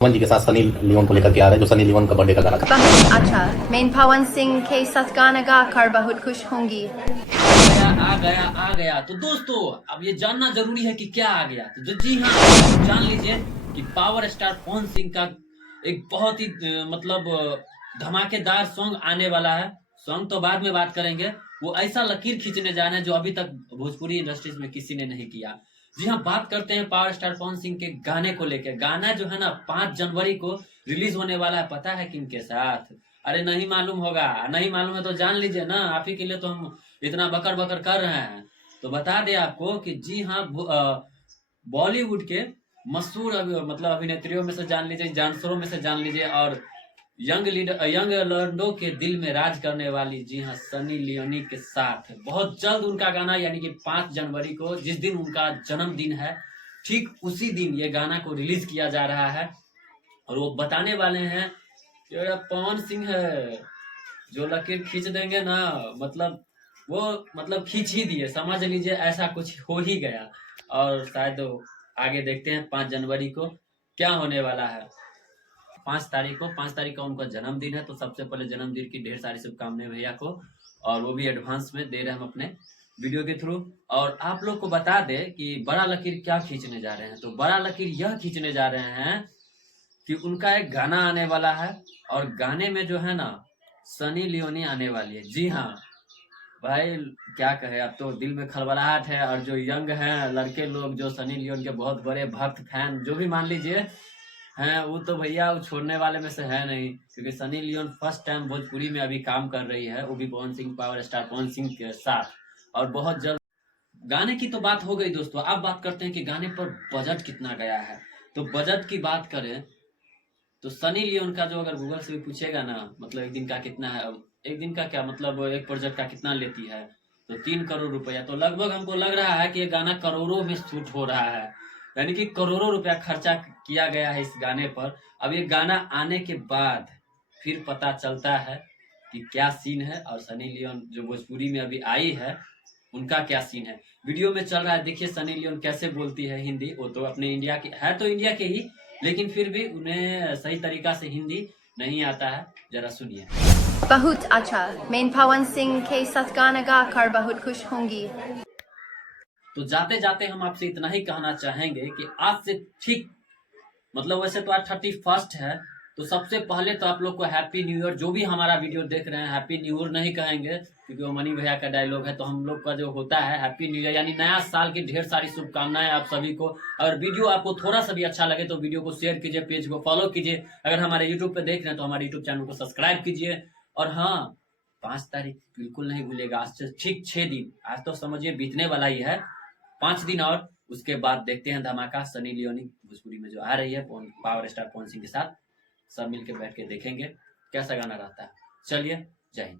पवन जी के साथ Sunny Leone को लेकर के आ रहा है, जो सनी लियोन का बर्थडे का गाना था। बहुत अच्छा, मैं पवन सिंह के साथ गाना गाकर बहुत खुश होंगी। आ गया। तो दोस्तों अब ये जानना जरूरी है कि क्या आ गया। तो जी हाँ, जान लीजिए कि पावर स्टार पवन सिंह का एक बहुत ही धमाकेदार सॉन्ग आने वाला है। सॉन्ग तो बाद में बात करेंगे। वो ऐसा लकीर खींचने जा रहे हैं जो अभी तक भोजपुरी इंडस्ट्रीज में किसी ने नहीं किया। जी हाँ, बात करते हैं पावर स्टार पवन सिंह के गाने को लेकर। गाना जो है ना 5 जनवरी को रिलीज होने वाला है। पता है किनके साथ? अरे नहीं मालूम होगा, नहीं मालूम है तो जान लीजिए ना, आप ही के लिए तो हम इतना बकर बकर कर रहे हैं। तो बता दें आपको कि जी हाँ, बॉलीवुड के मशहूर अभिनेत्रियों में से जान लीजिए, डांसरों में से जान लीजिए, और यंग लड़कों के दिल में राज करने वाली जी हाँ सनी लियोनी के साथ बहुत जल्द उनका गाना, यानी कि 5 जनवरी को, जिस दिन उनका जन्मदिन है, ठीक उसी दिन ये गाना को रिलीज किया जा रहा है। और वो बताने वाले हैं कि पवन सिंह है जो लकीर खींच देंगे ना, वो खींच ही दिए, समझ लीजिए ऐसा कुछ हो ही गया। और शायद आगे देखते हैं 5 जनवरी को क्या होने वाला है। 5 तारीख को उनका जन्मदिन है, तो सबसे पहले जन्मदिन की ढेर सारी शुभकामनाएं भैया को, और वो भी एडवांस में दे रहे हैं हम अपने वीडियो के थ्रू। और आप लोग को बता दें कि बड़ा लकीर क्या खींचने जा रहे हैं। तो बड़ा लकीर यह खींचने जा रहे हैं कि उनका एक गाना आने वाला है, और गाने में जो है ना सनी लियोनी आने वाली है। जी हाँ भाई, क्या कहे, अब तो दिल में खलबलाहट है। और जो यंग हैं लड़के लोग, जो सनी लियोन के बहुत बड़े भक्त फैन जो भी मान लीजिए हैं, वो तो भैया वो छोड़ने वाले में से है नहीं, क्योंकि Sunny Leone first time Bhojpuri में अभी काम कर रही है, वो भी पवन सिंह, पावर स्टार पवन सिंह के साथ। और बहुत जल्द गाने की तो बात हो गई दोस्तों। अब बात करते हैं कि गाने पर बजट कितना गया है। तो बजट की बात करें तो सनी लियोन का जो, अगर गूगल से भी पूछेगा ना, मतलब एक दिन का कितना है, अब एक दिन का क्या मतलब, एक प्रोजेक्ट का कितना लेती है, तो 3 करोड़ रुपया। तो लगभग हमको लग रहा है कि ये गाना करोड़ों में शूट हो रहा है, यानी कि करोड़ों रुपया खर्चा किया गया है इस गाने पर। अब ये गाना आने के बाद फिर पता चलता है कि क्या सीन है, और सनी लियोन जो भोजपुरी में अभी आई है उनका क्या सीन है। वीडियो में चल रहा है, देखिए सनी लियोन कैसे बोलती है हिंदी। वो तो अपने इंडिया की है, तो इंडिया के ही, लेकिन फिर भी उन्हें सही तरीका से हिंदी नहीं आता है। जरा सुनिए। बहुत अच्छा, मैं पवन सिंह के साथ गाना गाकर बहुत खुश होंगी। तो जाते जाते हम आपसे इतना ही कहना चाहेंगे कि आज से ठीक, वैसे तो आज 31 है, तो सबसे पहले तो आप लोग को हैप्पी न्यू ईयर। जो भी हमारा वीडियो देख रहे हैं, हैप्पी न्यू ईयर नहीं कहेंगे क्योंकि वो मनी भैया का डायलॉग है। तो हम लोग का जो होता है हैप्पी न्यू ईयर, यानी नया साल की ढेर सारी शुभकामनाएं आप सभी को। अगर वीडियो आपको थोड़ा सा भी अच्छा लगे तो वीडियो को शेयर कीजिए, पेज को फॉलो कीजिए। अगर हमारे यूट्यूब पे देख रहे हैं तो हमारे यूट्यूब चैनल को सब्सक्राइब कीजिए। और हाँ, 5 तारीख बिल्कुल नहीं भूलेगा, आज से ठीक 6 दिन, आज तो समझिए बीतने वाला ही है, 5 दिन और उसके बाद देखते हैं धमाका। सनी लियोनी भोजपुरी में जो आ रही है पावर स्टार पवन सिंह के साथ, सब मिलके बैठ के देखेंगे कैसा गाना रहता है। चलिए, जय हिंद।